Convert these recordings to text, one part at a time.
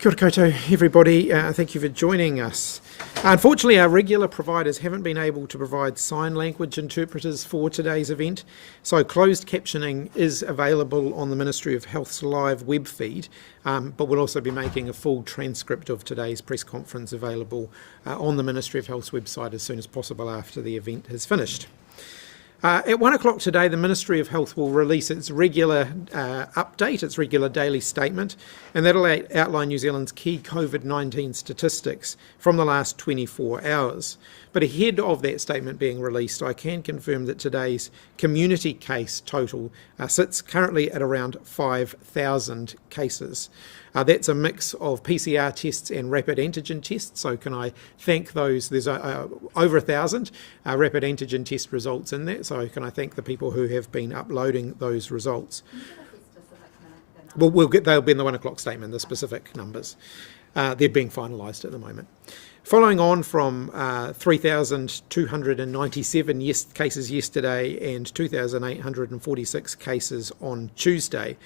Kia ora koutou, everybody. Thank you for joining us. Unfortunately, our regular providers haven't been able to provide sign language interpreters for today's event, so closed captioning is available on the Ministry of Health's live web feed, but we'll also be making a full transcript of today's press conference available on the Ministry of Health's website as soon as possible after the event has finished. At 1 o'clock today, the Ministry of Health will release its regular update, its regular daily statement, and that'll outline New Zealand's key COVID-19 statistics from the last 24 hours. But ahead of that statement being released, I can confirm that today's community case total sits currently at around 5,000 cases. That's a mix of PCR tests and rapid antigen tests, so can I thank those, there's over 1,000 rapid antigen test results in that, so can I thank the people who have been uploading those results. Well, they'll be in the 1 o'clock statement, the specific numbers. They're being finalised at the moment. Following on from 3,297 cases yesterday and 2,846 cases on Tuesday,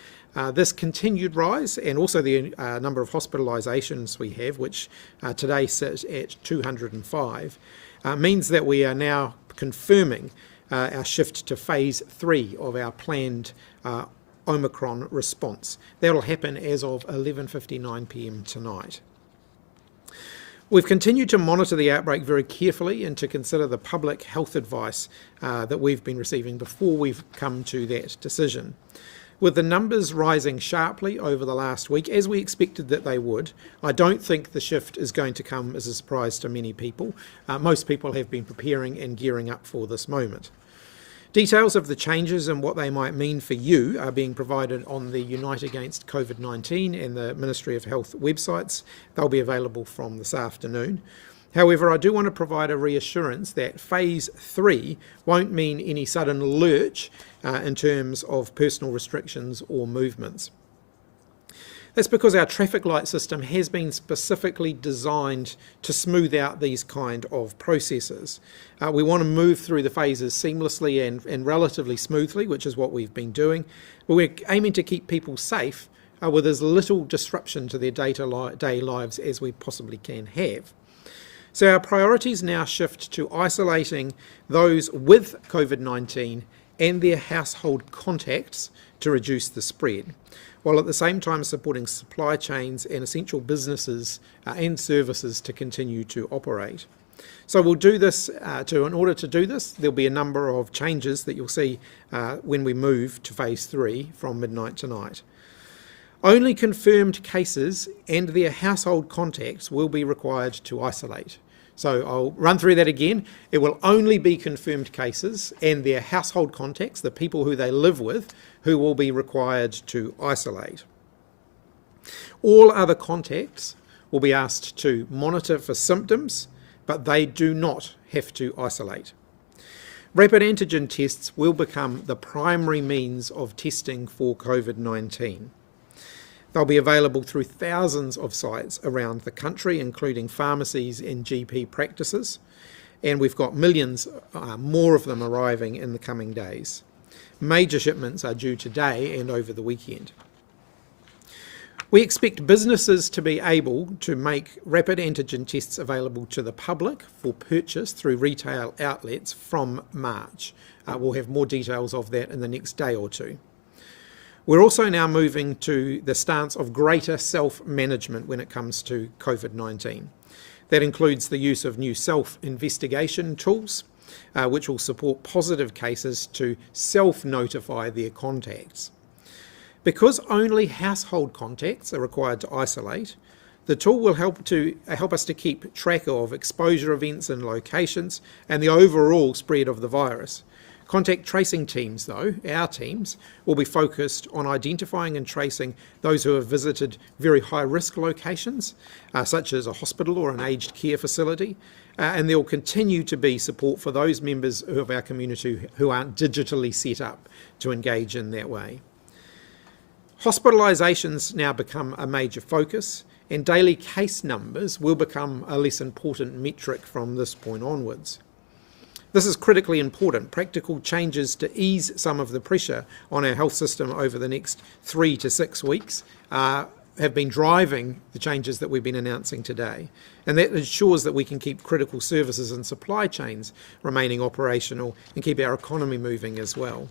this continued rise, and also the number of hospitalizations we have, which today sits at 205, means that we are now confirming our shift to phase 3 of our planned Omicron response. That'll happen as of 11:59 p.m. tonight. We've continued to monitor the outbreak very carefully and to consider the public health advice that we've been receiving before we've come to that decision. With the numbers rising sharply over the last week, as we expected that they would, I don't think the shift is going to come as a surprise to many people. Most people have been preparing and gearing up for this moment. Details of the changes and what they might mean for you are being provided on the Unite Against COVID-19 and the Ministry of Health websites. They'll be available from this afternoon. However, I do want to provide a reassurance that phase 3 won't mean any sudden lurch in terms of personal restrictions or movements. That's because our traffic light system has been specifically designed to smooth out these kind of processes. We want to move through the phases seamlessly and relatively smoothly, which is what we've been doing, but we're aiming to keep people safe with as little disruption to their day-to-day lives as we possibly can have. So our priorities now shift to isolating those with COVID-19 and their household contacts to reduce the spread, while at the same time supporting supply chains and essential businesses and services to continue to operate. So we'll do this, in order to do this, there'll be a number of changes that you'll see when we move to phase 3 from midnight tonight. Only confirmed cases and their household contacts will be required to isolate. So I'll run through that again. It will only be confirmed cases and their household contacts, the people who they live with, who will be required to isolate. All other contacts will be asked to monitor for symptoms, but they do not have to isolate. Rapid antigen tests will become the primary means of testing for COVID-19. They'll be available through thousands of sites around the country, including pharmacies and GP practices, and we've got millions more of them arriving in the coming days. Major shipments are due today and over the weekend. We expect businesses to be able to make rapid antigen tests available to the public for purchase through retail outlets from March. We'll have more details of that in the next day or two. We're also now moving to the stance of greater self-management when it comes to COVID-19. That includes the use of new self-investigation tools, which will support positive cases to self-notify their contacts. Because only household contacts are required to isolate, the tool will help us to keep track of exposure events and locations and the overall spread of the virus. Contact tracing teams, though, our teams, will be focused on identifying and tracing those who have visited very high-risk locations, such as a hospital or an aged care facility, and there will continue to be support for those members of our community who aren't digitally set up to engage in that way. Hospitalizations now become a major focus, and daily case numbers will become a less important metric from this point onwards. This is critically important. Practical changes to ease some of the pressure on our health system over the next 3 to 6 weeks are have been driving the changes that we've been announcing today, and that ensures that we can keep critical services and supply chains remaining operational and keep our economy moving as well.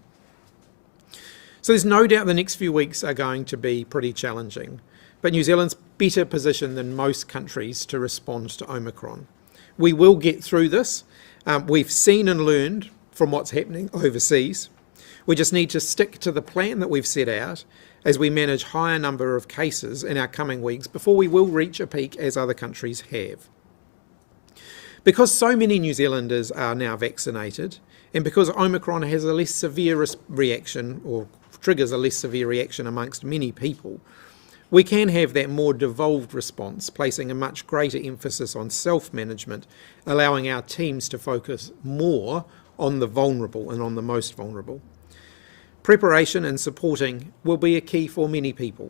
So there's no doubt the next few weeks are going to be pretty challenging, but New Zealand's better positioned than most countries to respond to Omicron. We will get through this. We've seen and learned from what's happening overseas. We just need to stick to the plan that we've set out as we manage higher number of cases in our coming weeks before we will reach a peak as other countries have. Because so many New Zealanders are now vaccinated, and because Omicron has a less severe reaction or triggers a less severe reaction amongst many people, we can have that more devolved response, placing a much greater emphasis on self-management, allowing our teams to focus more on the vulnerable and on the most vulnerable. Preparation and supporting will be a key for many people.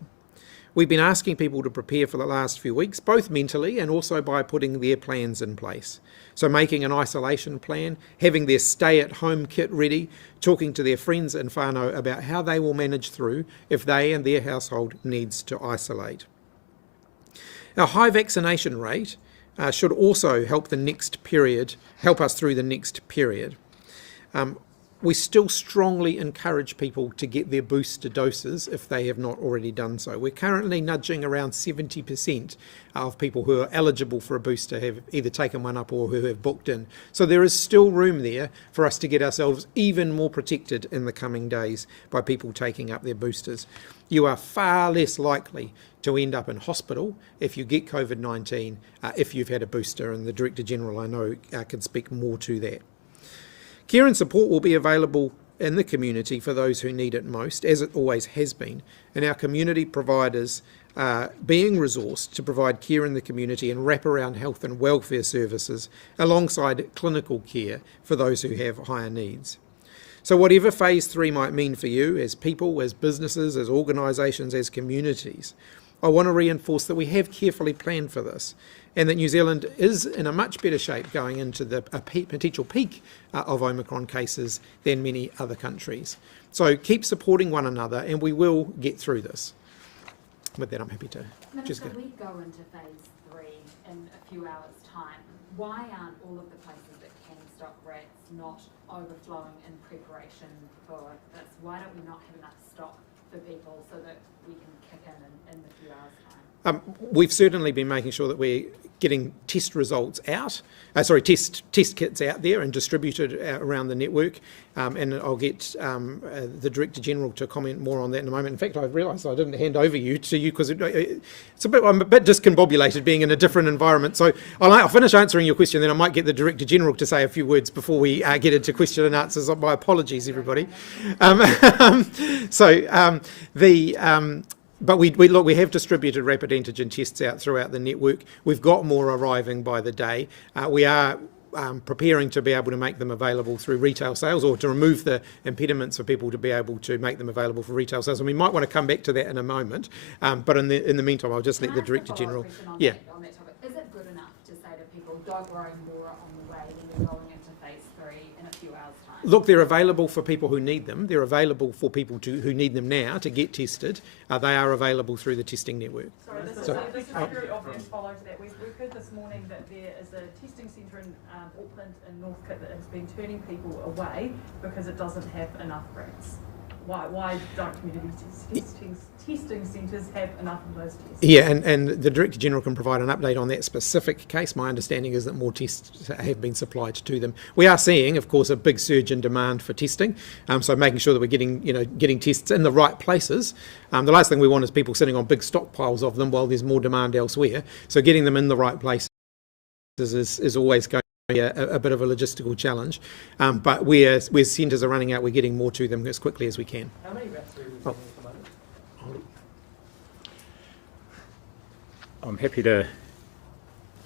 We've been asking people to prepare for the last few weeks, both mentally and also by putting their plans in place. So making an isolation plan, having their stay-at-home kit ready, talking to their friends and whānau about how they will manage through if they and their household needs to isolate. Our high vaccination rate should also help us through the next period. We still strongly encourage people to get their booster doses if they have not already done so. We're currently nudging around 70% of people who are eligible for a booster have either taken one up or who have booked in. So there is still room there for us to get ourselves even more protected in the coming days by people taking up their boosters. You are far less likely to end up in hospital if you get COVID-19 if you've had a booster, and the Director General, I know, can speak more to that. Care and support will be available in the community for those who need it most, as it always has been, and our community providers are being resourced to provide care in the community and wraparound health and welfare services alongside clinical care for those who have higher needs. So whatever phase 3 might mean for you as people, as businesses, as organisations, as communities, I want to reinforce that we have carefully planned for this, and that New Zealand is in a much better shape going into the potential peak of Omicron cases than many other countries. So keep supporting one another and we will get through this. With that, I'm happy to just go. We go into phase 3 in a few hours' time. Why aren't all of the places that can stock rats not overflowing in preparation for this? Why don't we not have enough stock for people so that we can kick in the few hours' time? We've certainly been making sure that we're getting test results out, test kits out there and distributed around the network, and I'll get the Director General to comment more on that in a moment. In fact, I realised I didn't hand over to you because I'm a bit discombobulated being in a different environment. So I'll finish answering your question, then I might get the Director General to say a few words before we get into question and answers. My apologies, everybody. But we have distributed rapid antigen tests out throughout the network. We've got more arriving by the day. We are preparing to be able to make them available through retail sales, or to remove the impediments for people to be able to make them available for retail sales. And we might want to come back to that in a moment. But in the meantime, I'll just let the Director General. On that topic. Is it good enough to say to people, don't worry more on the way when you're going into phase 3 in a few hours' time? Look, they're available for people who need them. They're available for people who need them now to get tested. They are available through the testing network. Sorry, this is very obvious follow to that. We've heard this morning that there is a testing centre in Auckland and Northcote that has been turning people away because it doesn't have enough rats. Why don't community testing centres have enough of those tests? Yeah, and the Director General can provide an update on that specific case. My understanding is that more tests have been supplied to them. We are seeing, of course, a big surge in demand for testing, so making sure that we're getting tests in the right places. The last thing we want is people sitting on big stockpiles of them while there's more demand elsewhere. So getting them in the right places is always going to be a bit of a logistical challenge. But where centres are running out, we're getting more to them as quickly as we can. How many rats are we using at the moment? I'm happy to.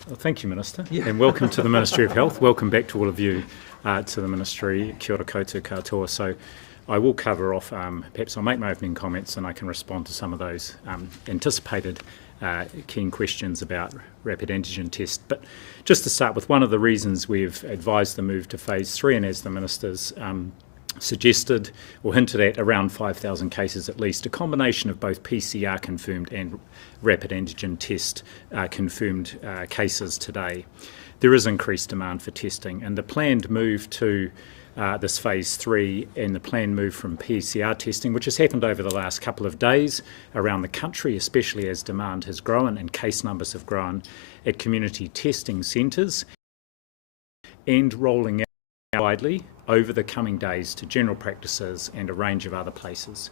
Well, thank you, Minister, and welcome to the Ministry of Health. Welcome back to all of you to the Ministry. Kia ora koutou katoa. So I will cover off, perhaps I'll make my opening comments and I can respond to some of those anticipated keen questions about rapid antigen test. But just to start with, one of the reasons we've advised the move to phase 3, and as the Minister's suggested or hinted at around 5,000 cases at least, a combination of both PCR confirmed and rapid antigen test confirmed cases today. There is increased demand for testing, and the planned move to this phase 3 and the planned move from PCR testing, which has happened over the last couple of days around the country, especially as demand has grown and case numbers have grown at community testing centres, and rolling out widely over the coming days to general practices and a range of other places,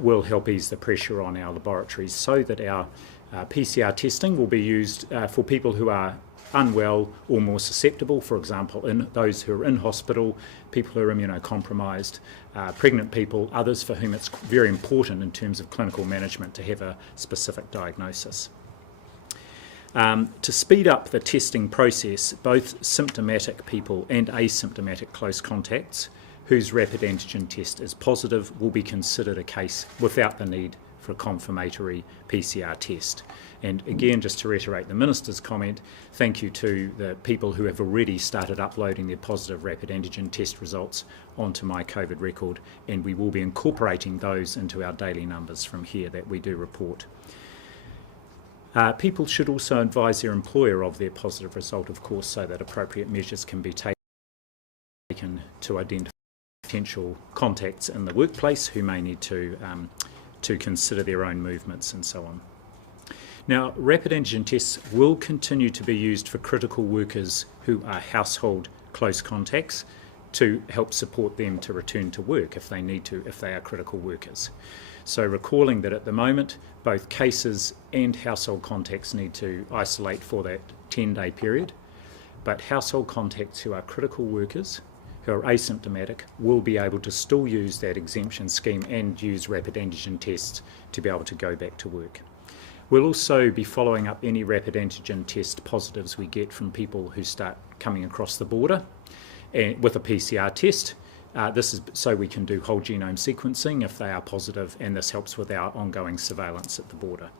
will help ease the pressure on our laboratories so that our PCR testing will be used for people who are unwell or more susceptible, for example, in those who are in hospital, people who are immunocompromised, pregnant people, others for whom it's very important in terms of clinical management to have a specific diagnosis. To speed up the testing process, both symptomatic people and asymptomatic close contacts whose rapid antigen test is positive will be considered a case without the need for a confirmatory PCR test. And again, just to reiterate the Minister's comment, thank you to the people who have already started uploading their positive rapid antigen test results onto my COVID record, and we will be incorporating those into our daily numbers from here that we do report. People should also advise their employer of their positive result, of course, so that appropriate measures can be taken to identify potential contacts in the workplace who may need to consider their own movements and so on. Now, rapid antigen tests will continue to be used for critical workers who are household close contacts to help support them to return to work if they need to, if they are critical workers. So recalling that at the moment, both cases and household contacts need to isolate for that 10-day period, but household contacts who are critical workers, who are asymptomatic, will be able to still use that exemption scheme and use rapid antigen tests to be able to go back to work. We'll also be following up any rapid antigen test positives we get from people who start coming across the border with a PCR test. This is so we can do whole genome sequencing if they are positive, and this helps with our ongoing surveillance at the border.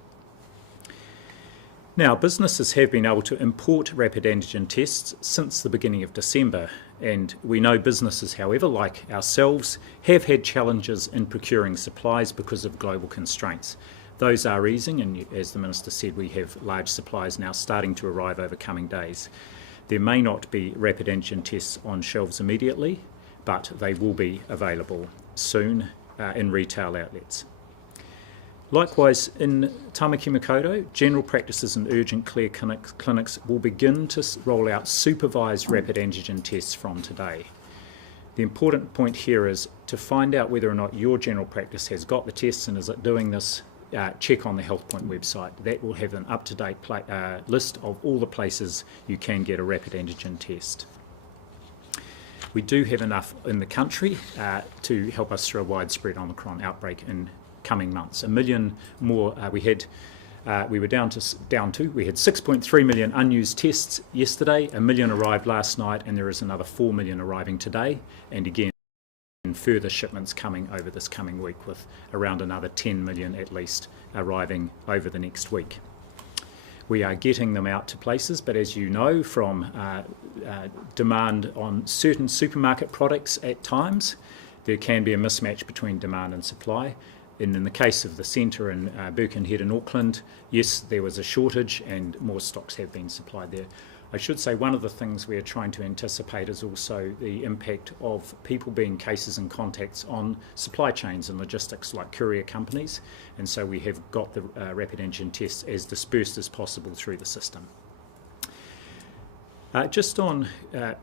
Now, businesses have been able to import rapid antigen tests since the beginning of December, and we know businesses, however, like ourselves, have had challenges in procuring supplies because of global constraints. Those are easing, and as the Minister said, we have large supplies now starting to arrive over coming days. There may not be rapid antigen tests on shelves immediately, but they will be available soon in retail outlets. Likewise, in Tamaki Makaurau, general practices and urgent care clinics will begin to roll out supervised rapid antigen tests from today. The important point here is to find out whether or not your general practice has got the tests and is it doing this. Check on the Health Point website. That will have an up-to-date list of all the places you can get a rapid antigen test. We do have enough in the country to help us through a widespread Omicron outbreak in coming months. 1 million more we had 6.3 million unused tests yesterday. 1 million arrived last night, and there is another 4 million arriving today, and again further shipments coming over this coming week, with around another 10 million at least arriving over the next week. We are getting them out to places, but as you know from demand on certain supermarket products at times, there can be a mismatch between demand and supply. And in the case of the centre in Birkenhead in Auckland, yes, there was a shortage and more stocks have been supplied there. I should say one of the things we are trying to anticipate is also the impact of people being cases and contacts on supply chains and logistics like courier companies, and so we have got the rapid antigen tests as dispersed as possible through the system. Just on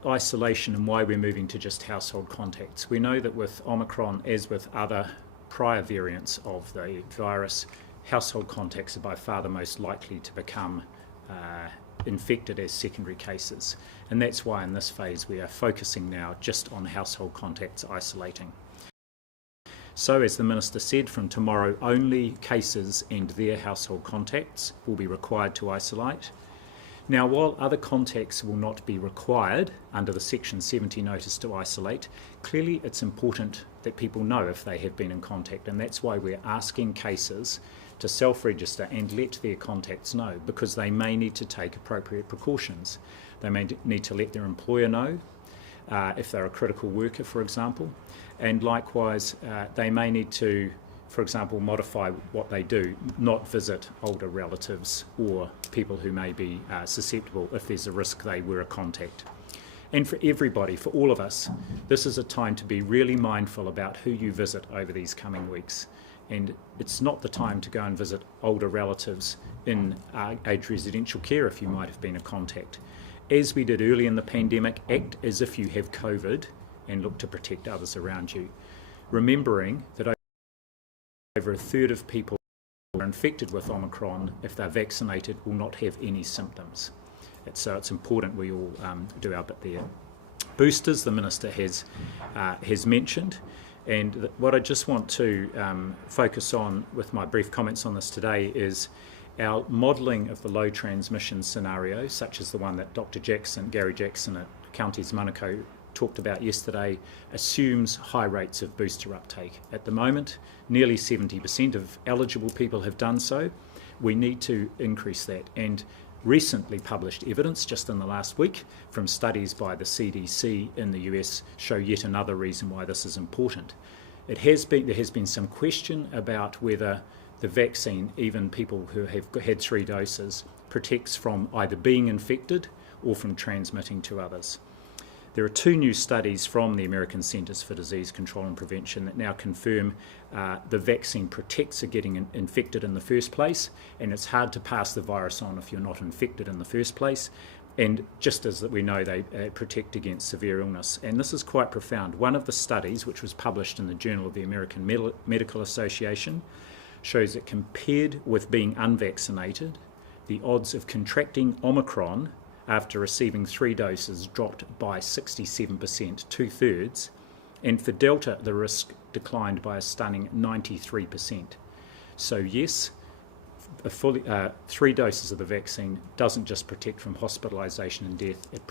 isolation and why we're moving to just household contacts. We know that with Omicron, as with other prior variants of the virus, household contacts are by far the most likely to become infected as secondary cases, and that's why in this phase we are focusing now just on household contacts isolating. So as the Minister said, from tomorrow only cases and their household contacts will be required to isolate. Now, while other contacts will not be required under the Section 70 notice to isolate, clearly it's important that people know if they have been in contact, and that's why we're asking cases to self-register and let their contacts know, because they may need to take appropriate precautions. They may need to let their employer know if they're a critical worker, for example, And likewise, they may need to, for example, modify what they do, not visit older relatives or people who may be susceptible if there's a risk they were a contact. And for everybody, for all of us, this is a time to be really mindful about who you visit over these coming weeks. And it's not the time to go and visit older relatives in aged residential care if you might have been a contact. As we did early in the pandemic, act as if you have COVID and look to protect others around you. Remembering that over a third of people who are infected with Omicron, if they're vaccinated, will not have any symptoms. So it's important we all do our bit there. Boosters, the Minister has mentioned, and what I just want to focus on with my brief comments on this today is our modelling of the low transmission scenarios, such as the one that Dr. Gary Jackson at Counties Manukau talked about yesterday, assumes high rates of booster uptake. At the moment, nearly 70% of eligible people have done so. We need to increase that, and recently published evidence just in the last week from studies by the CDC in the US show yet another reason why this is important. There has been some question about whether the vaccine, even people who have had 3 doses, protects from either being infected or from transmitting to others. There are 2 new studies from the American Centers for Disease Control and Prevention that now confirm the vaccine protects against getting infected in the first place, and it's hard to pass the virus on if you're not infected in the first place. And just as that we know, they protect against severe illness. And this is quite profound. One of the studies, which was published in the Journal of the American Medical Association, shows that compared with being unvaccinated, the odds of contracting Omicron after receiving 3 doses dropped by 67%, 2/3, and for Delta the risk declined by a stunning 93%. So yes, 3 doses of the vaccine doesn't just protect from hospitalisation and death, it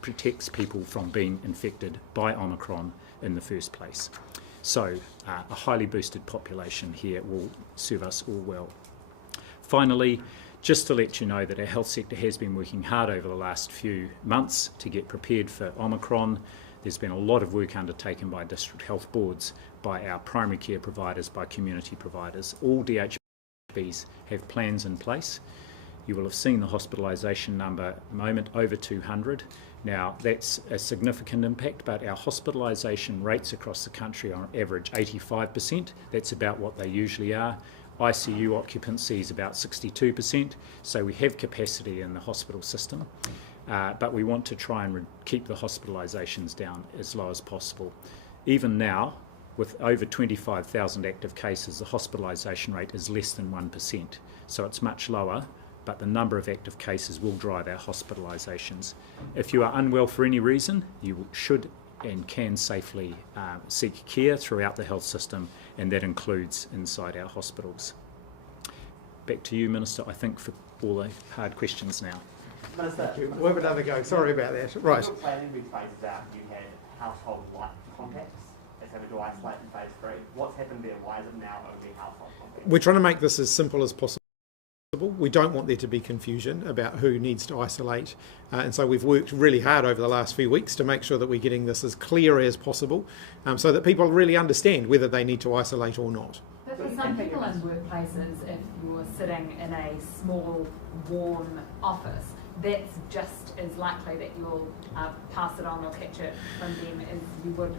protects people from being infected by Omicron in the first place. So a highly boosted population here will serve us all well. Finally, just to let you know that our health sector has been working hard over the last few months to get prepared for Omicron. There's been a lot of work undertaken by district health boards, by our primary care providers, by community providers. All DHBs have plans in place. You will have seen the hospitalisation number at the moment, over 200. Now, that's a significant impact, but our hospitalisation rates across the country are on average 85%. That's about what they usually are. ICU occupancy is about 62%, so we have capacity in the hospital system, but we want to try and keep the hospitalisations down as low as possible. Even now, with over 25,000 active cases, the hospitalisation rate is less than 1%, so it's much lower, but the number of active cases will drive our hospitalisations. If you are unwell for any reason, you should and can safely seek care throughout the health system, and that includes inside our hospitals. Back to you, Minister, I think, for all the hard questions now. Minister, We'll have another go. Sorry about that. Right. Your planning with phases out, you had household-like contacts. Let's have a do isolate in phase 3. What's happened there? Why is it now only household contacts? We're trying to make this as simple as possible. We don't want there to be confusion about who needs to isolate, and so we've worked really hard over the last few weeks to make sure that we're getting this as clear as possible, so that people really understand whether they need to isolate or not. But for some people in workplaces, if you're sitting in a small, warm office, that's just as likely that you'll pass it on or catch it from them as you would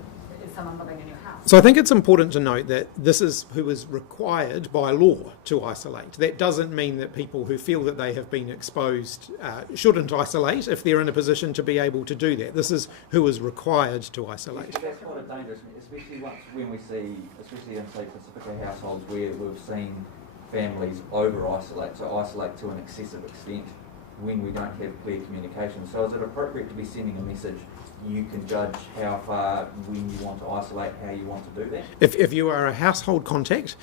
as someone living in your house. So I think it's important to note that this is who is required by law to isolate. That doesn't mean that people who feel that they have been exposed shouldn't isolate if they're in a position to be able to do that. This is who is required to isolate. That's quite dangerous, especially when we see, especially in, say, specifically households where we've seen families over-isolate, so isolate to an excessive extent when we don't have clear communication. So is it appropriate to be sending a message, you can judge how far, when you want to isolate, how you want to do that? If you are a household contact,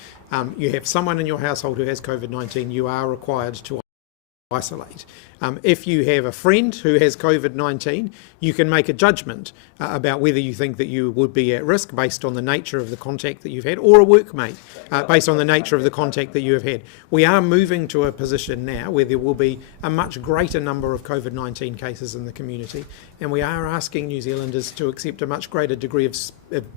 you have someone in your household who has COVID-19, you are required to isolate. If you have a friend who has COVID-19, you can make a judgment about whether you think that you would be at risk based on the nature of the contact that you've had, or a workmate based on the nature of the contact that you have had. We are moving to a position now where there will be a much greater number of COVID-19 cases in the community, and we are asking New Zealanders to accept a much greater degree of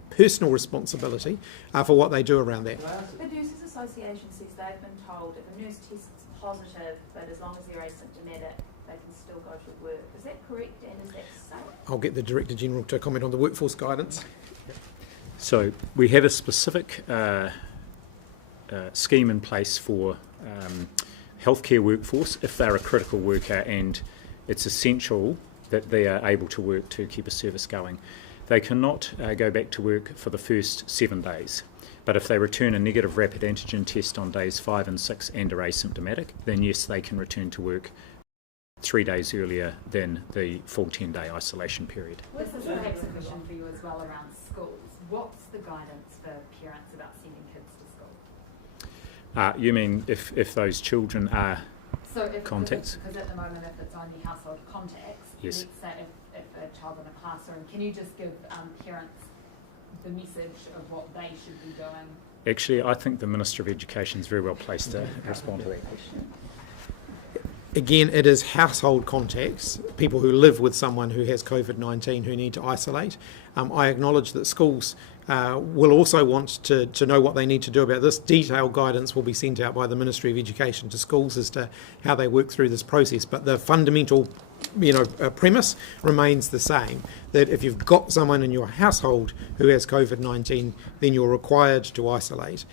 personal responsibility for what they do around that. The Nurses Association says they've been told if a nurse tests positive, but as long as they're asymptomatic, they can still go to work. Is that correct, and is that safe? I'll get the Director General to comment on the workforce guidance. So we have a specific scheme in place for healthcare workforce if they're a critical worker and it's essential that they are able to work to keep a service going. They cannot go back to work for the first 7 days. But if they return a negative rapid antigen test on days 5 and 6 and are asymptomatic, then yes, they can return to work 3 days earlier than the full 10-day isolation period. This is perhaps a question for you as well around schools. What's the guidance for parents about sending kids to school? You mean if those children are contacts? Because at the moment, if it's only household contacts, yes. let's say if a child in a classroom, can you just give parents the message of what they should be doing? Actually, I think the Minister of Education is very well placed to respond to that question. Again, it is household contacts, people who live with someone who has COVID-19 who need to isolate. I acknowledge that schools will also want to know what they need to do about this. Detailed guidance will be sent out by the Ministry of Education to schools as to how they work through this process. But the fundamental premise remains the same, that if you've got someone in your household who has COVID-19, then you're required to isolate.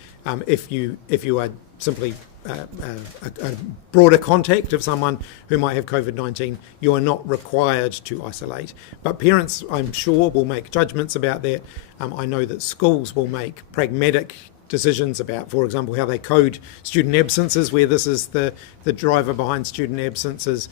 If you are simply a broader contact of someone who might have COVID-19, you are not required to isolate. But parents, I'm sure, will make judgments about that. I know that schools will make pragmatic decisions about, for example, how they code student absences, where this is the driver behind student absences.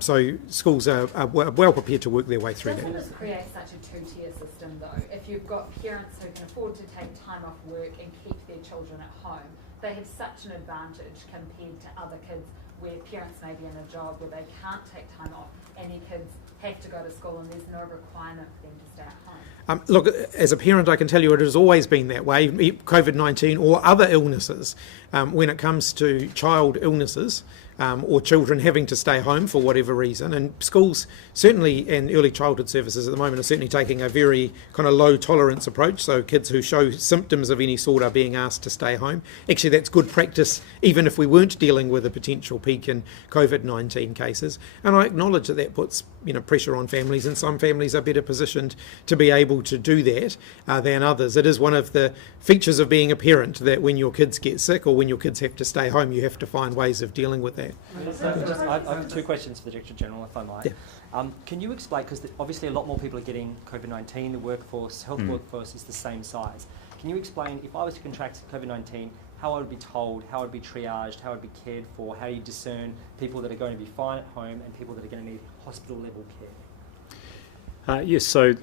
So schools are well prepared to work their way through that. Doesn't this create such a two-tier system, though? If you've got parents who can afford to take time off work and keep their children at home, they have such an advantage compared to other kids where parents may be in a job where they can't take time off and their kids have to go to school and there's no requirement for them to stay at home. Look, as a parent, I can tell you it has always been that way, COVID-19 or other illnesses. When it comes to child illnesses or children having to stay home for whatever reason, and schools certainly and early childhood services at the moment are certainly taking a very kind of low tolerance approach, so kids who show symptoms of any sort are being asked to stay home. Actually, that's good practice even if we weren't dealing with a potential peak in COVID-19 cases, and I acknowledge that that puts pressure on families, and some families are better positioned to be able to do that than others. It is one of the features of being a parent that when your kids get sick or when your kids have to stay home, you have to find ways of dealing with that. I have two questions for the Director General, if I might. Yeah. Can you explain, because obviously a lot more people are getting COVID-19, the workforce, health workforce is the same size. Can you explain, if I was to contract COVID-19, how I would be told, how I would be triaged, how I would be cared for, how you discern people that are going to be fine at home and people that are going to need hospital level care? Yes, so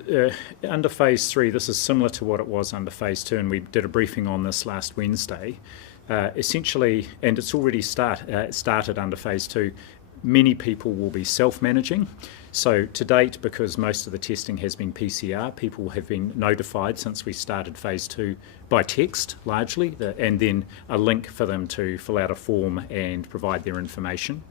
under phase 3, this is similar to what it was under phase 2, and we did a briefing on this last Wednesday. Essentially, and it's already started under phase 2, many people will be self-managing. So to date, because most of the testing has been PCR, people have been notified since we started phase 2 by text largely, and then a link for them to fill out a form and provide their information.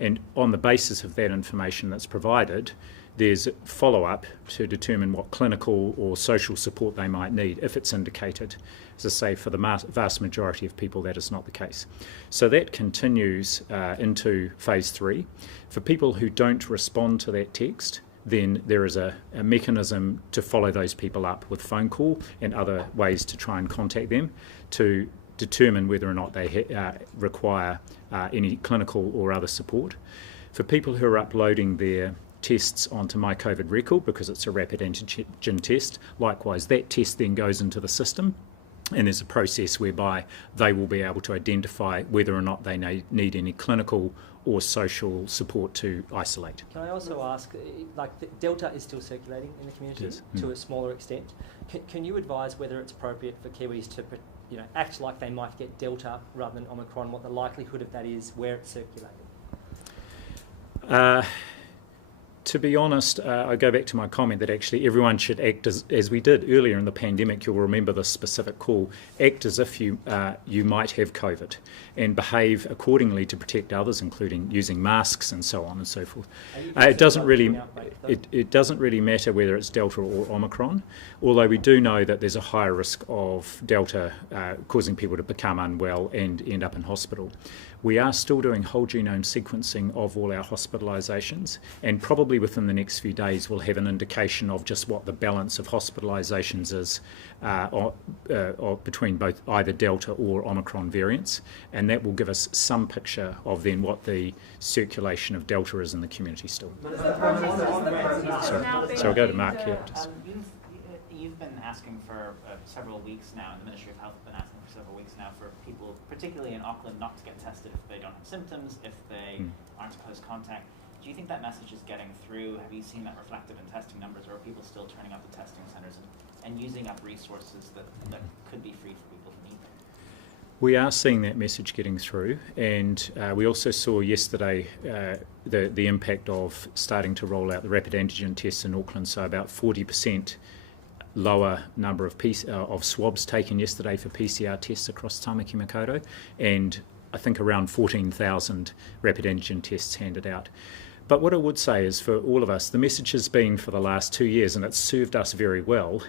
And on the basis of that information that's provided, there's follow-up to determine what clinical or social support they might need if it's indicated. As I say, for the vast majority of people, that is not the case. So that continues into phase 3. For people who don't respond to that text, then there is a mechanism to follow those people up with phone call and other ways to try and contact them to determine whether or not they require any clinical or other support. For people who are uploading their tests onto My COVID Record, because it's a rapid antigen test, likewise that test then goes into the system, and there's a process whereby they will be able to identify whether or not they need any clinical or social support to isolate. Can I also ask, like Delta is still circulating in the community to a smaller extent. Can you advise whether it's appropriate for Kiwis to act like they might get Delta rather than Omicron, what the likelihood of that is, where it's circulating? To be honest, I go back to my comment that actually everyone should act as we did earlier in the pandemic. You'll remember this specific call. Act as if you might have COVID and behave accordingly to protect others, including using masks and so on and so forth. It doesn't really matter whether it's Delta or Omicron, although we do know that there's a higher risk of Delta causing people to become unwell and end up in hospital. We are still doing whole genome sequencing of all our hospitalizations, and probably within the next few days we'll have an indication of just what the balance of hospitalizations is between both either Delta or Omicron variants, and that will give us some picture of then what the circulation of Delta is in the community still. So I'll go to Mark here. You've been asking for several weeks now, and the Ministry of Health has been asking for several weeks now for people, particularly in Auckland, not to get tested if they don't have symptoms, if they aren't close contact. Do you think that message is getting through? Have you seen that reflected in testing numbers, or are people still turning up at testing centres and using up resources that could be free for people who need them? We are seeing that message getting through, and we also saw yesterday the impact of starting to roll out the rapid antigen tests in Auckland, so about 40% lower number of swabs taken yesterday for PCR tests across Tamaki Makaurau, and I think around 14,000 rapid antigen tests handed out. But what I would say is, for all of us, the message has been for the last 2 years, and it's served us very well.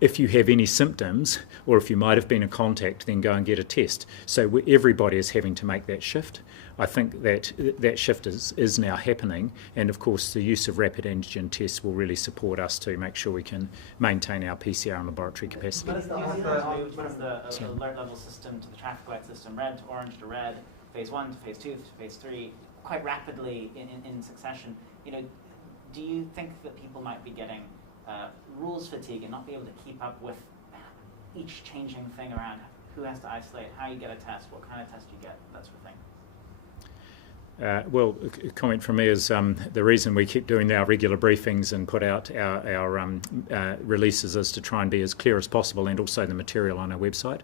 If you have any symptoms, or if you might have been in contact, then go and get a test. So everybody is having to make that shift. I think that shift is now happening, and of course the use of rapid antigen tests will really support us to make sure we can maintain our PCR and laboratory capacity. New Zealand moved the alert level system to the traffic light system, red to orange to red, phase 1 to phase 2 to phase 3, quite rapidly in succession. Do you think that people might be getting rules fatigue and not be able to keep up with each changing thing around who has to isolate, how you get a test, what kind of test you get, that sort of thing? Well, a comment from me is the reason we keep doing our regular briefings and put out our releases is to try and be as clear as possible, and also the material on our website.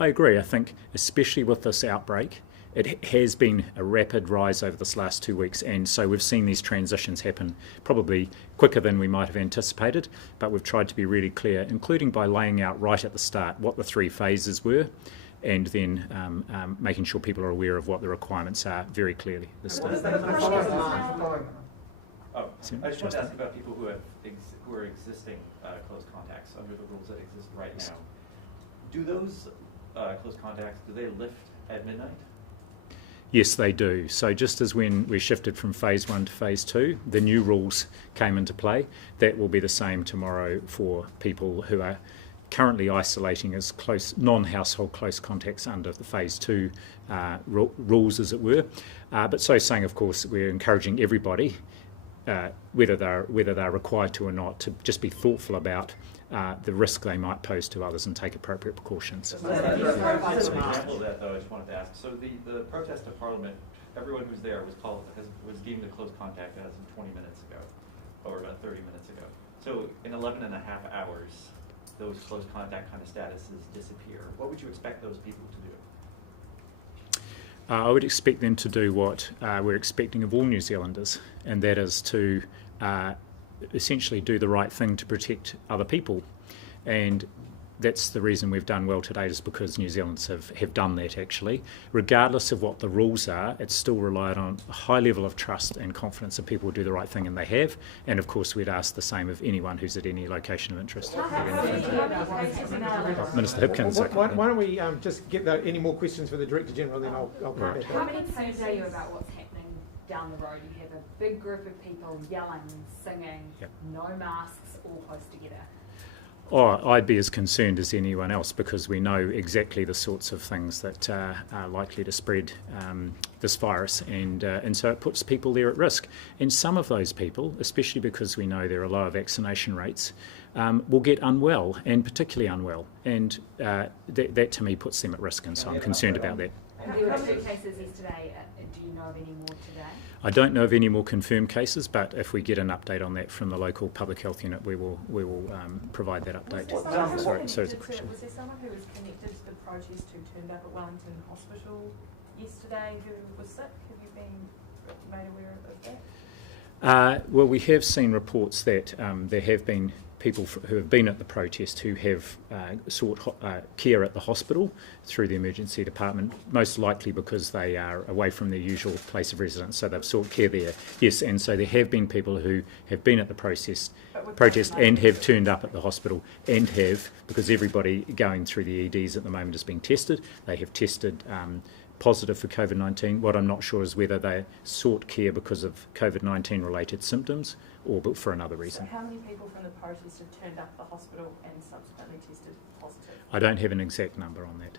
I agree. I think especially with this outbreak, it has been a rapid rise over this last 2 weeks, and so we've seen these transitions happen probably quicker than we might have anticipated, but we've tried to be really clear, including by laying out right at the start what the 3 phases were, and then making sure people are aware of what the requirements are very clearly this time. I just want to ask about people who are existing close contacts under the rules that exist right now. Do those close contacts, do they lift at midnight? Yes, they do. So just as when we shifted from phase 1 to phase 2, the new rules came into play. That will be the same tomorrow for people who are currently isolating as close, non-household close contacts under the phase 2 rules, as it were. But so saying, of course, we're encouraging everybody, whether they're required to or not, to just be thoughtful about the risk they might pose to others and take appropriate precautions. Example of that, though, I just wanted to ask. So the protest at Parliament, everyone who's there was deemed a close contact as of 20 minutes ago, or about 30 minutes ago. So in 11 and a half hours, those close contact kind of statuses disappear. What would you expect those people to do? I would expect them to do what we're expecting of all New Zealanders, and that is to essentially do the right thing to protect other people. And that's the reason we've done well today, is because New Zealanders have done that actually. Regardless of what the rules are, it's still relied on a high level of trust and confidence that people will do the right thing, and they have. And of course we'd ask the same of anyone who's at any location of interest. Minister Hipkins. Why don't we just get any more questions for the Director General, then I'll come back. How many concerned are you about what's happening down the road? You have a big group of people yelling, singing, no masks, all close together. Oh, I'd be as concerned as anyone else, because we know exactly the sorts of things that are likely to spread this virus, and so it puts people there at risk. And some of those people, especially because we know there are lower vaccination rates, will get unwell, and particularly unwell, and that to me puts them at risk, and so I'm concerned about that. There were 2 cases yesterday. Do you know of any more today? I don't know of any more confirmed cases, but if we get an update on that from the local public health unit, we will provide that update. Sorry, was there someone who was connected to the protest who turned up at Wellington Hospital yesterday who was sick? Have you been made aware of that? Well, we have seen reports that there have been people who have been at the protest who have sought care at the hospital through the emergency department, most likely because they are away from their usual place of residence, so they've sought care there. Yes, and so there have been people who have been at the protest and have turned up at the hospital and have, because everybody going through the EDs at the moment is being tested, they have tested positive for COVID-19. What I'm not sure is whether they sought care because of COVID-19 related symptoms or for another reason. So how many people from the protest have turned up at the hospital and subsequently tested positive? I don't have an exact number on that.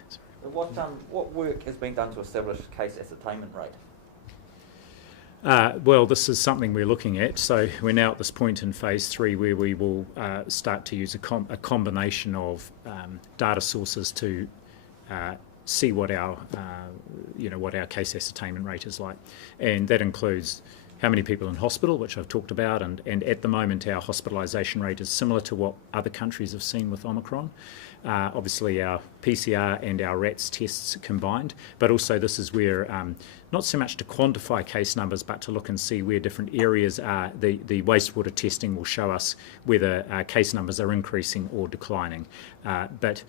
What work has been done to establish case ascertainment rate? Well, this is something we're looking at. So we're now at this point in phase 3 where we will start to use a combination of data sources to see what our case ascertainment rate is like, and that includes how many people in hospital, which I've talked about, and at the moment our hospitalisation rate is similar to what other countries have seen with Omicron. Obviously our PCR and our RATS tests combined, but also this is where, not so much to quantify case numbers, but to look and see where different areas are. The wastewater testing will show us whether case numbers are increasing or declining. But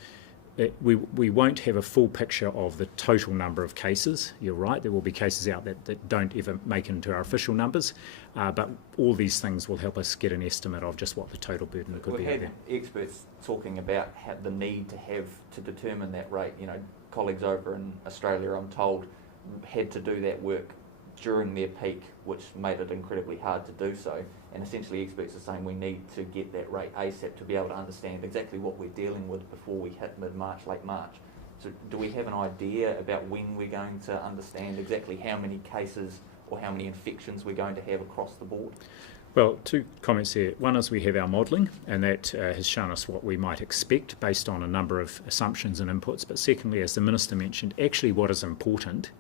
we won't have a full picture of the total number of cases. You're right, there will be cases out that don't ever make it into our official numbers, but all these things will help us get an estimate of just what the total burden could be. We've had experts talking about the need to determine that rate. You know, colleagues over in Australia, I'm told, had to do that work during their peak, which made it incredibly hard to do so. And essentially experts are saying we need to get that rate ASAP to be able to understand exactly what we're dealing with before we hit mid-March, late March. So do we have an idea about when we're going to understand exactly how many cases or how many infections we're going to have across the board? Well, 2 comments here. One is we have our modelling, and that has shown us what we might expect based on a number of assumptions and inputs. But secondly, as the Minister mentioned, actually what is important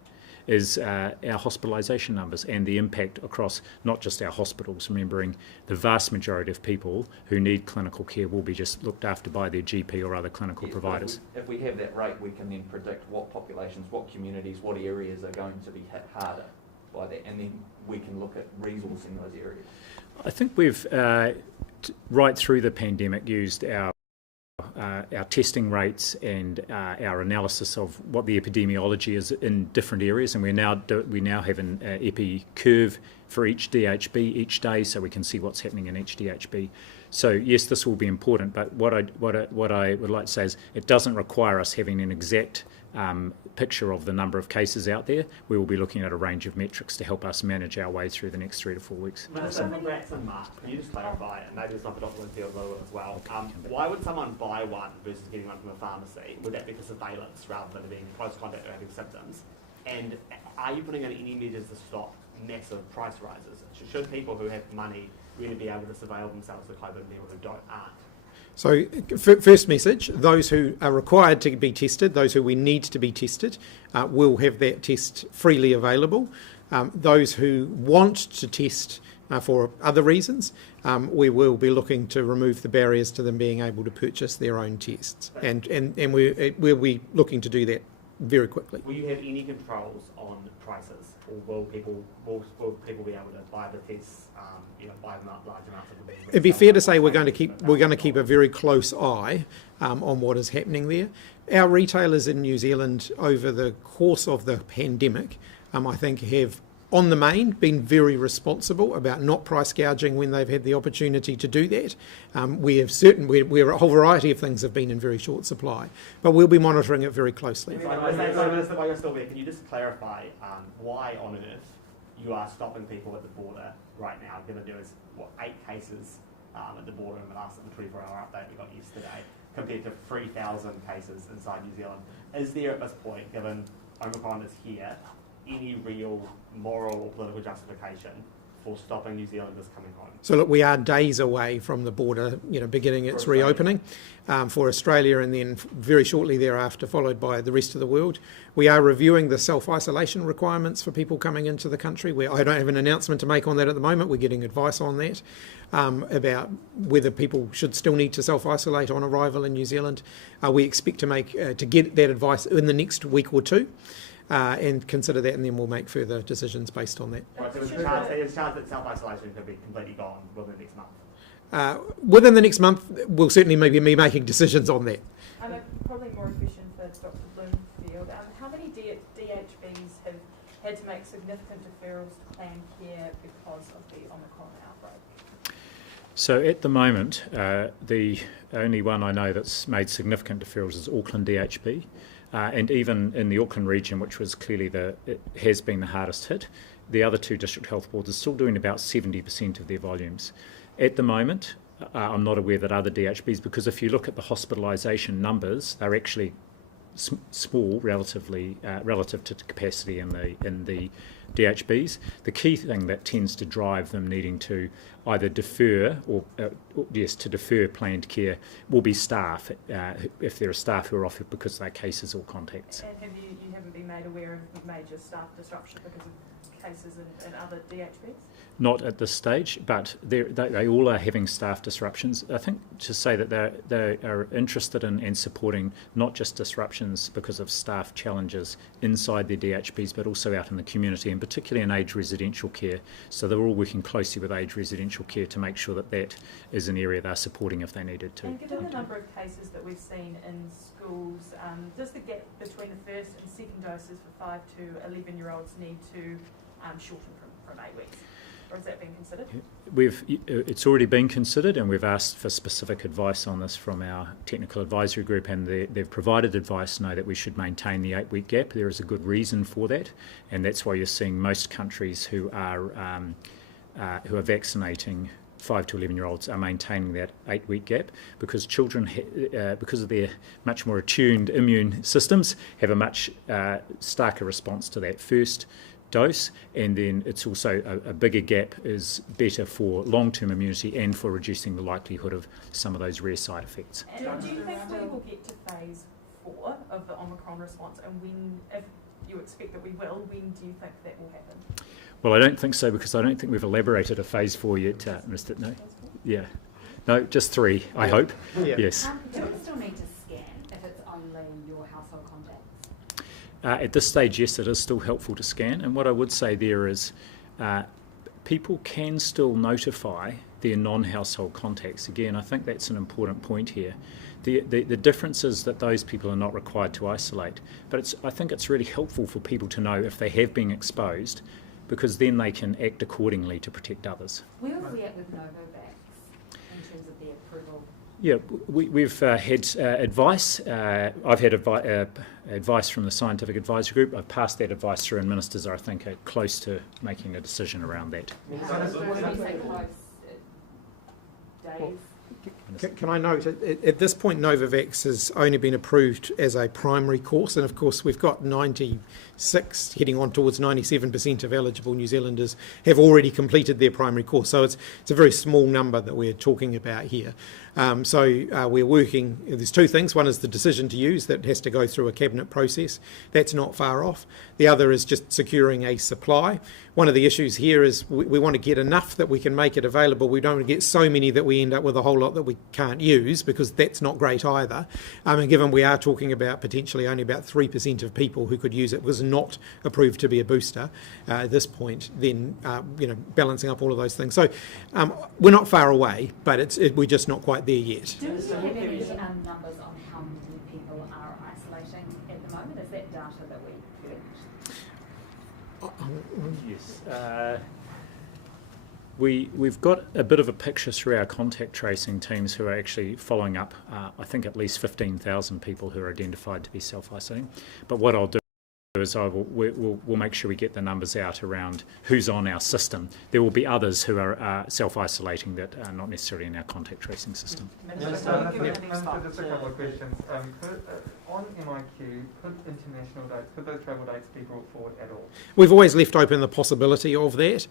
is our hospitalisation numbers and the impact across not just our hospitals, remembering the vast majority of people who need clinical care will be just looked after by their GP or other clinical providers. If we have that rate, we can then predict what populations, what communities, what areas are going to be hit harder by that, and then we can look at resourcing those areas. I think we've, right through the pandemic, used our testing rates and our analysis of what the epidemiology is in different areas, and we now have an epi curve for each DHB each day, so we can see what's happening in each DHB. So yes, this will be important, but what I would like to say is it doesn't require us having an exact picture of the number of cases out there. We will be looking at a range of metrics to help us manage our way through the next 3 to 4 weeks. Minister, for RATS and Mark, can you just clarify, and maybe it's not for Dr. Bloomfield as well, why would someone buy one versus getting one from a pharmacy? Would that be for surveillance rather than being close contact or having symptoms? And are you putting in any measures to stop massive price rises? Should people who have money really be able to surveil themselves for COVID and people who aren't? So first message, those who are required to be tested, those who we need to be tested, will have that test freely available. Those who want to test for other reasons, we will be looking to remove the barriers to them being able to purchase their own tests. And we'll be looking to do that very quickly. Will you have any controls on prices, or will people be able to buy the tests, buy them up large amounts of them? It'd be fair to say we're going to keep a very close eye on what is happening there. Our retailers in New Zealand over the course of the pandemic, I think, have on the main been very responsible about not price gouging when they've had the opportunity to do that. Where a whole variety of things have been in very short supply, but we'll be monitoring it very closely. So Minister, while you're still there, can you just clarify why on earth you are stopping people at the border right now, given there was 8 cases at the border in the 24-hour update we got yesterday, compared to 3,000 cases inside New Zealand? Is there at this point, given Omicron is here, any real moral or political justification for stopping New Zealanders coming home? So look, we are days away from the border, beginning its reopening for Australia, and then very shortly thereafter followed by the rest of the world. We are reviewing the self-isolation requirements for people coming into the country. I don't have an announcement to make on that at the moment. We're getting advice on that, about whether people should still need to self-isolate on arrival in New Zealand. We expect to get that advice in the next week or 2. and consider that, and then we'll make further decisions based on that. Right, so there's a chance that self-isolation could be completely gone within the next month. Within the next month, we'll certainly maybe be making decisions on that. Probably more efficient for Dr. Bloomfield. How many DHBs have had to make significant deferrals to planned care because of the Omicron outbreak? So at the moment, the only one I know that's made significant deferrals is Auckland DHB. And even in the Auckland region, which was clearly it has been the hardest hit, the other two district health boards are still doing about 70% of their volumes. At the moment, I'm not aware that other DHBs, because if you look at the hospitalisation numbers, they're actually small relatively relative to capacity in the DHBs. The key thing that tends to drive them needing to either defer or to defer planned care will be staff, if there are staff who are off because they're cases or contacts. And you haven't been made aware of major staff disruption because of cases in other DHBs? Not at this stage, but they all are having staff disruptions. I think to say that they are interested in and supporting not just disruptions because of staff challenges inside their DHBs, but also out in the community, and particularly in aged residential care. So they're all working closely with aged residential care to make sure that that is an area they're supporting if they needed to. And given the number of cases that we've seen in schools, does the gap between the first and second doses for 5 to 11-year-olds need to shorten from 8 weeks? Or has that been considered? It's already been considered, and we've asked for specific advice on this from our technical advisory group, and they've provided advice now that we should maintain the 8-week gap. There is a good reason for that, and that's why you're seeing most countries who are vaccinating 5 to 11-year-olds are maintaining that 8-week gap, because children, because of their much more attuned immune systems, have a much starker response to that first dose, and then it's also a bigger gap is better for long-term immunity and for reducing the likelihood of some of those rare side effects. And do you think we will get to phase 4 of the Omicron response, and when, if you expect that we will, when do you think that will happen? Well, I don't think so, because I don't think we've elaborated a phase 4 yet, Mr. No? Yeah. No, just 3, I hope. Yeah. Yes. Do we still need to scan if it's only your household contacts? At this stage, yes, it is still helpful to scan. And what I would say there is people can still notify their non-household contacts. Again, I think that's an important point here. The difference is that those people are not required to isolate. But I think it's really helpful for people to know if they have been exposed, because then they can act accordingly to protect others. Where are we at with Novavax in terms of the approval? Yeah, we've had advice. I've had advice from the scientific advisory group. I've passed that advice through, and ministers, I think, are close to making a decision around that. What do you say close? Days? Can I note, at this point, Novavax has only been approved as a primary course, and of course we've got 96, heading on towards 97% of eligible New Zealanders have already completed their primary course, so it's a very small number that we're talking about here. We're working, there's 2 things. One is the decision to use, that has to go through a cabinet process. That's not far off. The other is just securing a supply. One of the issues here is we want to get enough that we can make it available. We don't want to get so many that we end up with a whole lot that we can't use, because that's not great either. And given we are talking about potentially only about 3% of people who could use it was not approved to be a booster at this point, then balancing up all of those things. So we're not far away, but we're just not quite there yet. Do we have any numbers on how many people are isolating at the moment? Is that data that we collect? Yes. We've got a bit of a picture through our contact tracing teams who are actually following up, I think, at least 15,000 people who are identified to be self-isolating. But what I'll do is we'll make sure we get the numbers out around who's on our system. There will be others who are self-isolating that are not necessarily in our contact tracing system. Just a couple of questions. On MIQ, could international dates, could those travel dates be brought forward at all? We've always left open the possibility of that.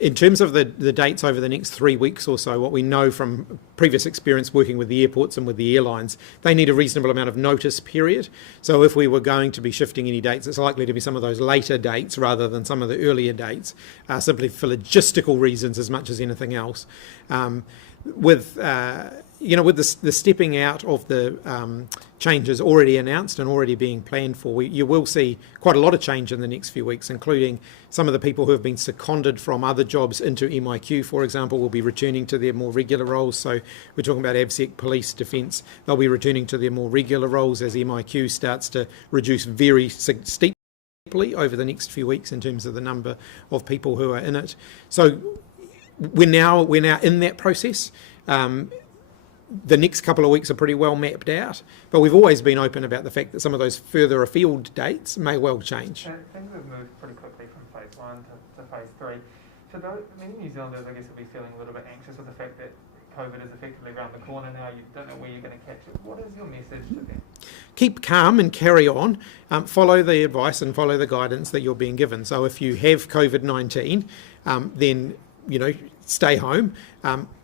In terms of the dates over the next 3 weeks or so, what we know from previous experience working with the airports and with the airlines, they need a reasonable amount of notice period. So if we were going to be shifting any dates, it's likely to be some of those later dates rather than some of the earlier dates, simply for logistical reasons as much as anything else. with the stepping out of the changes already announced and already being planned for, you will see quite a lot of change in the next few weeks, including some of the people who have been seconded from other jobs into MIQ, for example, will be returning to their more regular roles. So we're talking about ABSEC, police, defence. They'll be returning to their more regular roles as MIQ starts to reduce very steeply over the next few weeks in terms of the number of people who are in it. So we're now in that process. The next couple of weeks are pretty well mapped out, but we've always been open about the fact that some of those further afield dates may well change. Things have moved pretty quickly from phase 1 to phase 3. So many New Zealanders, I guess, will be feeling a little bit anxious with the fact that COVID is effectively around the corner now. You don't know where you're going to catch it. What is your message to them? Keep calm and carry on. Follow the advice and follow the guidance that you're being given. So if you have COVID-19, then stay home.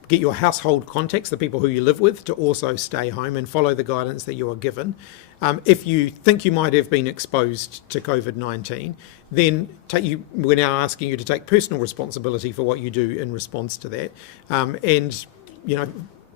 Get your household contacts, the people who you live with, to also stay home and follow the guidance that you are given. If you think you might have been exposed to COVID-19, then we're now asking you to take personal responsibility for what you do in response to that, and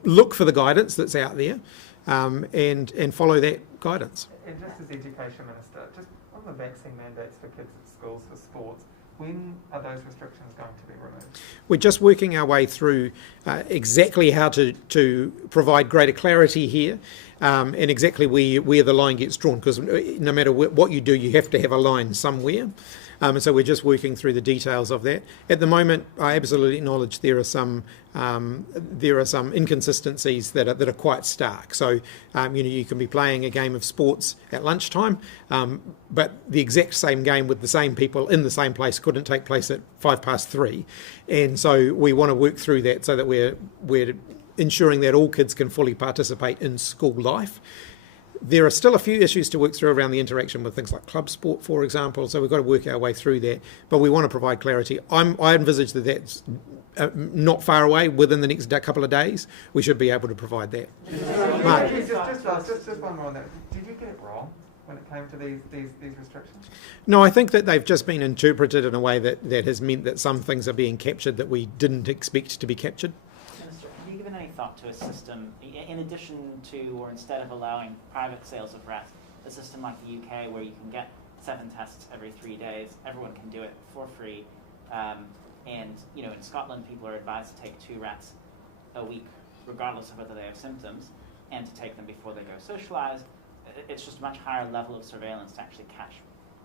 look for the guidance that's out there, and follow that guidance. And just as Education Minister, just on the vaccine mandates for kids at schools for sports, when are those restrictions going to be removed? We're just working our way through exactly how to provide greater clarity here, and exactly where the line gets drawn, because no matter what you do, you have to have a line somewhere. And so we're just working through the details of that. At the moment, I absolutely acknowledge there are some inconsistencies that are quite stark. So you can be playing a game of sports at lunchtime, but the exact same game with the same people in the same place couldn't take place at 3:05. And so we want to work through that so that we're ensuring that all kids can fully participate in school life. There are still a few issues to work through around the interaction with things like club sport, for example, so we've got to work our way through that, but we want to provide clarity. I envisage that's not far away. Within the next couple of days, we should be able to provide that. Mark. Just one more on that. Did you get it wrong when it came to these restrictions? No, I think that they've just been interpreted in a way that has meant that some things are being captured that we didn't expect to be captured. Have you given any thought to a system, in addition to or instead of allowing private sales of rats, a system like the UK where you can get 7 tests every 3 days, everyone can do it for free, and in Scotland people are advised to take 2 rats a week, regardless of whether they have symptoms, and to take them before they go socialise. It's just a much higher level of surveillance to actually catch,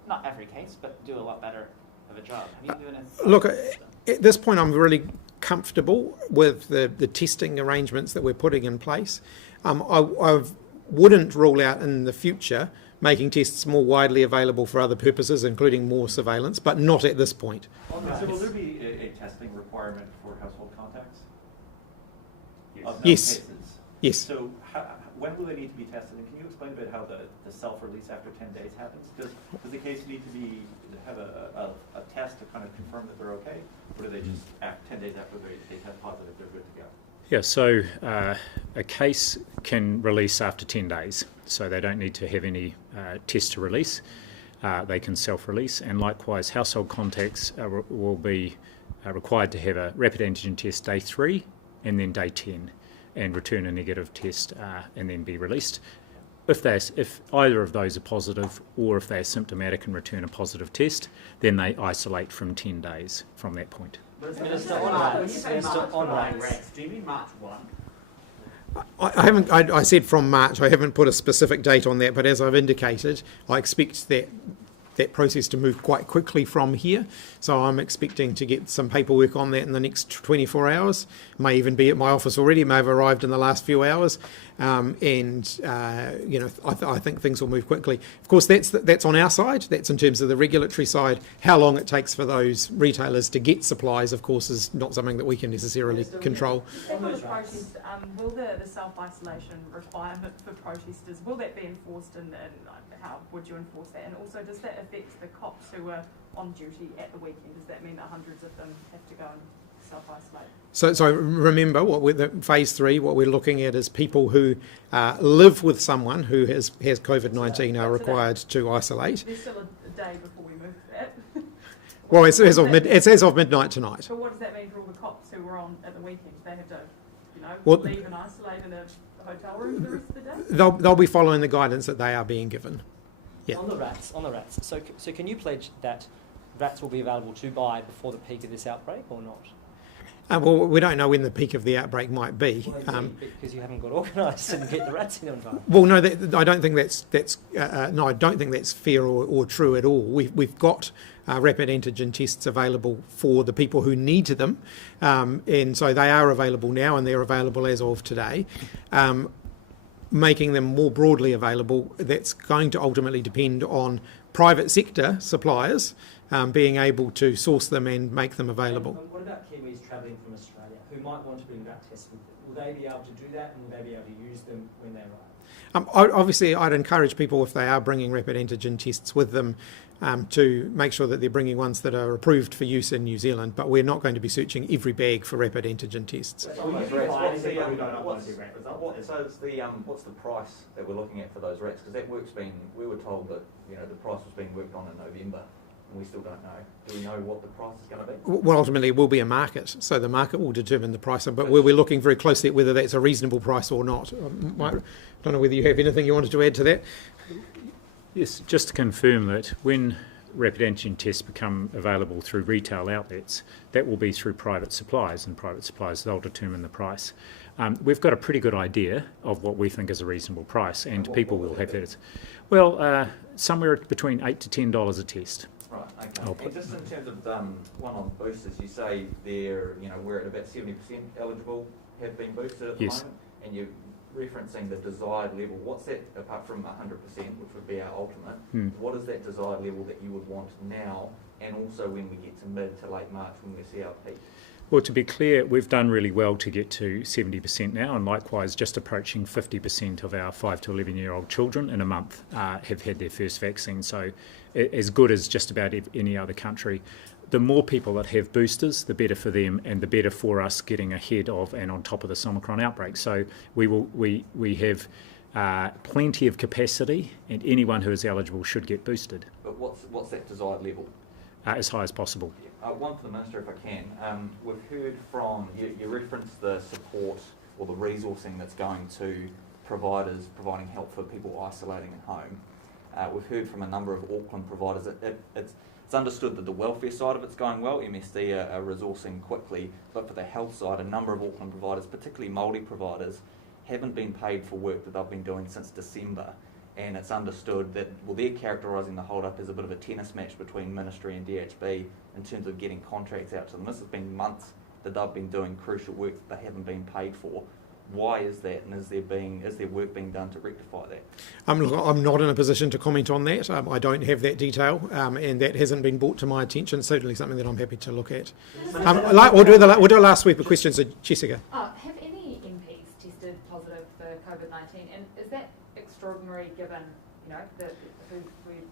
not every case, but do a lot better of a job. Have you given it? Look, at this point I'm really comfortable with the testing arrangements that we're putting in place. I wouldn't rule out in the future making tests more widely available for other purposes, including more surveillance, but not at this point. So will there be a testing requirement for household contacts? Yes. Yes. So when will they need to be tested? And can you explain a bit how the self-release after 10 days happens? Does the case need to have a test to kind of confirm that they're okay? Or do they just, 10 days after they test positive, they're good to go? Yeah, so a case can release after 10 days, so they don't need to have any test to release. They can self-release, and likewise household contacts will be required to have a rapid antigen test day 3 and then day 10, and return a negative test and then be released. If either of those are positive, or if they're symptomatic and return a positive test, then they isolate from 10 days from that point. Minister, online rats, do you mean March 1? I said from March. I haven't put a specific date on that, but as I've indicated, I expect that process to move quite quickly from here. So I'm expecting to get some paperwork on that in the next 24 hours. May even be at my office already. May have arrived in the last few hours. I think things will move quickly. Of course, that's on our side. That's in terms of the regulatory side. How long it takes for those retailers to get supplies, of course, is not something that we can necessarily control. Will the self-isolation requirement for protesters, will that be enforced, and how would you enforce that? And also, does that affect the cops who are on duty at the weekend? Does that mean that hundreds of them have to go and self-isolate? So remember, phase 3, what we're looking at is people who live with someone who has COVID-19 are required to isolate. There's still a day before we move to that. Well, it's as of midnight tonight. So what does that mean for all the cops who were on at the weekend? They have to Well, leave and isolate in a hotel room for the rest of the day? they'll be following the guidance that they are being given. Yeah. On the rats. So can you pledge that rats will be available to buy before the peak of this outbreak or not? Well, we don't know when the peak of the outbreak might be. Because you haven't got organised and get the rats in on time. Well, no, I don't think I don't think that's fair or true at all. We've got rapid antigen tests available for the people who need them, and so they are available now, and they're available as of today. Making them more broadly available, that's going to ultimately depend on private sector suppliers being able to source them and make them available. And what about Kiwis travelling from Australia who might want to bring rat tests with them? Will they be able to do that, and will they be able to use them when they arrive? Obviously, I'd encourage people, if they are bringing rapid antigen tests with them, to make sure that they're bringing ones that are approved for use in New Zealand, but we're not going to be searching every bag for rapid antigen tests. What's the price that we're looking at for those rats? Because that work's been, we were told that the price was being worked on in November, and we still don't know. Do we know what the price is going to be? Well, ultimately, it will be a market, so the market will determine the price, but we're looking very closely at whether that's a reasonable price or not. I don't know whether you have anything you wanted to add to that. Yes, just to confirm that when rapid antigen tests become available through retail outlets, that will be through private suppliers, and private suppliers, they'll determine the price. We've got a pretty good idea of what we think is a reasonable price, and people will have that. Well, somewhere between $8 to $10 a test. Right, okay. And just in terms of one on boosters, you say we're at about 70% eligible, have been boosted at the moment, and you're referencing the desired level. What's that, apart from 100%, which would be our ultimate, what is that desired level that you would want now, and also when we get to mid to late March when we see our peak? Well, to be clear, we've done really well to get to 70% now, and likewise just approaching 50% of our 5 to 11-year-old children in a month have had their first vaccine, so as good as just about any other country. The more people that have boosters, the better for them, and the better for us getting ahead of and on top of this Omicron outbreak. So we have plenty of capacity, and anyone who is eligible should get boosted. But what's that desired level? As high as possible. One for the Minister, if I can. We've heard from, you referenced the support or the resourcing that's going to providers providing help for people isolating at home. We've heard from a number of Auckland providers that it's understood that the welfare side of it's going well. MSD are resourcing quickly, but for the health side, a number of Auckland providers, particularly Māori providers, haven't been paid for work that they've been doing since December. And it's understood that, they're characterising the hold-up as a bit of a tennis match between Ministry and DHB in terms of getting contracts out to them. This has been months that they've been doing crucial work that they haven't been paid for. Why is that, and is there work being done to rectify that? I'm not in a position to comment on that. I don't have that detail, and that hasn't been brought to my attention. Certainly something that I'm happy to look at. We'll do a last sweep of questions. So, Jessica. Have any MPs tested positive for COVID-19, and is that extraordinary given who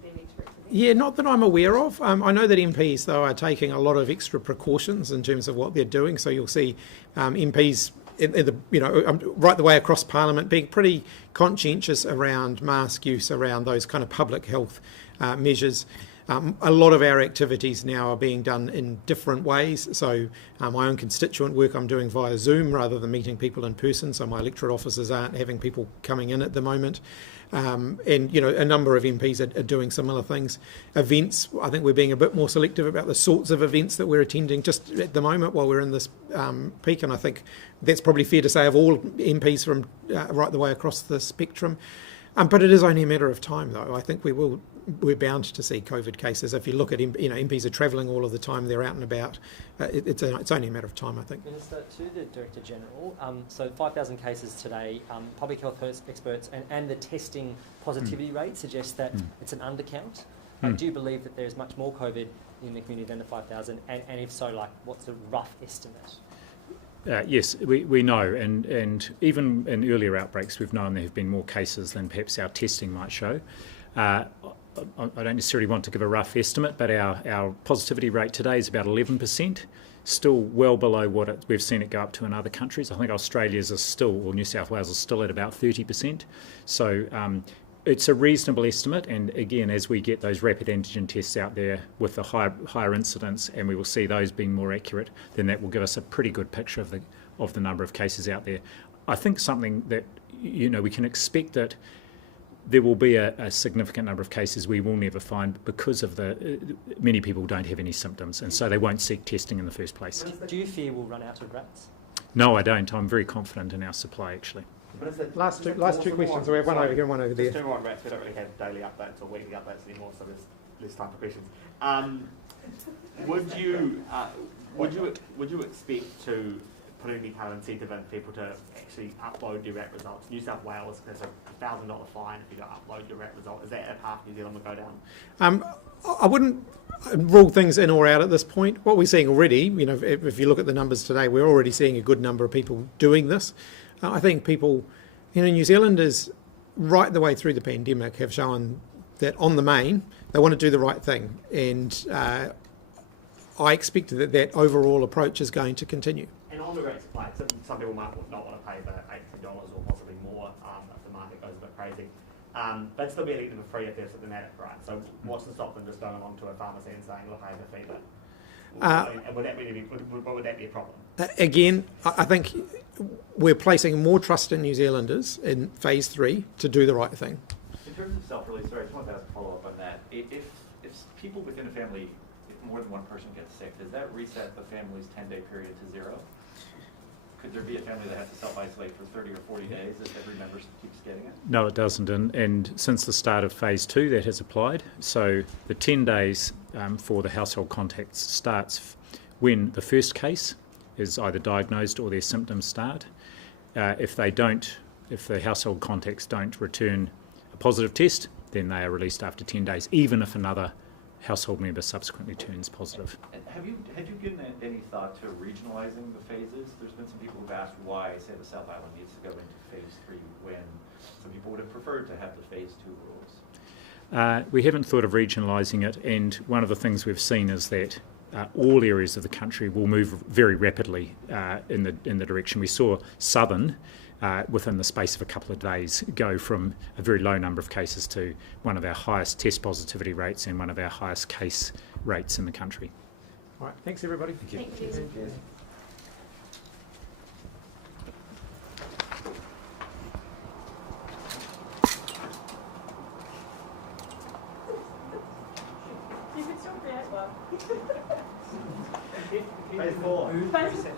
they need to represent? Yeah, not that I'm aware of. I know that MPs, though, are taking a lot of extra precautions in terms of what they're doing. So you'll see MPs right the way across Parliament being pretty conscientious around mask use, around those kind of public health measures. A lot of our activities now are being done in different ways. So my own constituent work I'm doing via Zoom rather than meeting people in person. So my electorate officers aren't having people coming in at the moment. And a number of MPs are doing similar things. Events, I think we're being a bit more selective about the sorts of events that we're attending just at the moment while we're in this peak, and I think that's probably fair to say of all MPs from right the way across the spectrum. But it is only a matter of time, though. I think we're bound to see COVID cases. If you look at MPs are travelling all of the time, they're out and about. It's only a matter of time, I think. Minister, to the Director General, so 5,000 cases today. Public health experts and the testing positivity rate suggests that it's an undercount. Do you believe that there's much more COVID in the community than the 5,000? And if so, what's the rough estimate? Yes, we know, and even in earlier outbreaks, we've known there have been more cases than perhaps our testing might show. I don't necessarily want to give a rough estimate, but our positivity rate today is about 11%, still well below what we've seen it go up to in other countries. I think Australia's is still, or New South Wales is still at about 30%. So it's a reasonable estimate, and again, as we get those rapid antigen tests out there with the higher incidence, and we will see those being more accurate, then that will give us a pretty good picture of of the number of cases out there. I think something that, we can expect that there will be a significant number of cases we will never find because of many people don't have any symptoms, and so they won't seek testing in the first place. Do you fear we'll run out of rats? No, I don't. I'm very confident in our supply, actually. Last two questions. So we have one over here and one over there. Just two more on rats. We don't really have daily updates or weekly updates anymore, so there's less time for questions. Would you expect to put any kind of incentive in people to actually upload your rat results? New South Wales, there's a $1,000 fine if you don't upload your rat result. Is that a path New Zealand would go down? I wouldn't rule things in or out at this point. What we're seeing already, if you look at the numbers today, we're already seeing a good number of people doing this. I think people, New Zealanders right the way through the pandemic have shown that on the main, they want to do the right thing. And I expect that overall approach is going to continue. And on the rat supply, some people might not want to pay the $8 or possibly more if the market goes a bit crazy. They'd still be able to get them for free if they're symptomatic, right? So what's to stop them just going along to a pharmacy and saying, look, I have a fever? And would that be a problem? Again, I think we're placing more trust in New Zealanders in phase 3 to do the right thing. In terms of self-release, sorry, I just wanted to ask a follow-up on that. If people within a family, if more than one person gets sick, does that reset the family's 10-day period to 0? Could there be a family that has to self-isolate for 30 or 40 days if every member keeps getting it? No, it doesn't. And since the start of phase 2, that has applied. So the 10 days for the household contacts starts when the first case is either diagnosed or their symptoms start. If the household contacts don't return a positive test, then they are released after 10 days, even if another household member subsequently turns positive. Had you given any thought to regionalising the phases? There's been some people who've asked why, say, the South Island needs to go into phase 3 when some people would have preferred to have the phase 2 rules. We haven't thought of regionalising it, and one of the things we've seen is that all areas of the country will move very rapidly in the direction. We saw Southern, within the space of a couple of days, go from a very low number of cases to one of our highest test positivity rates and one of our highest case rates in the country. All right, thanks everybody. Thank you. You can still create one. Phase 4. Phase 4.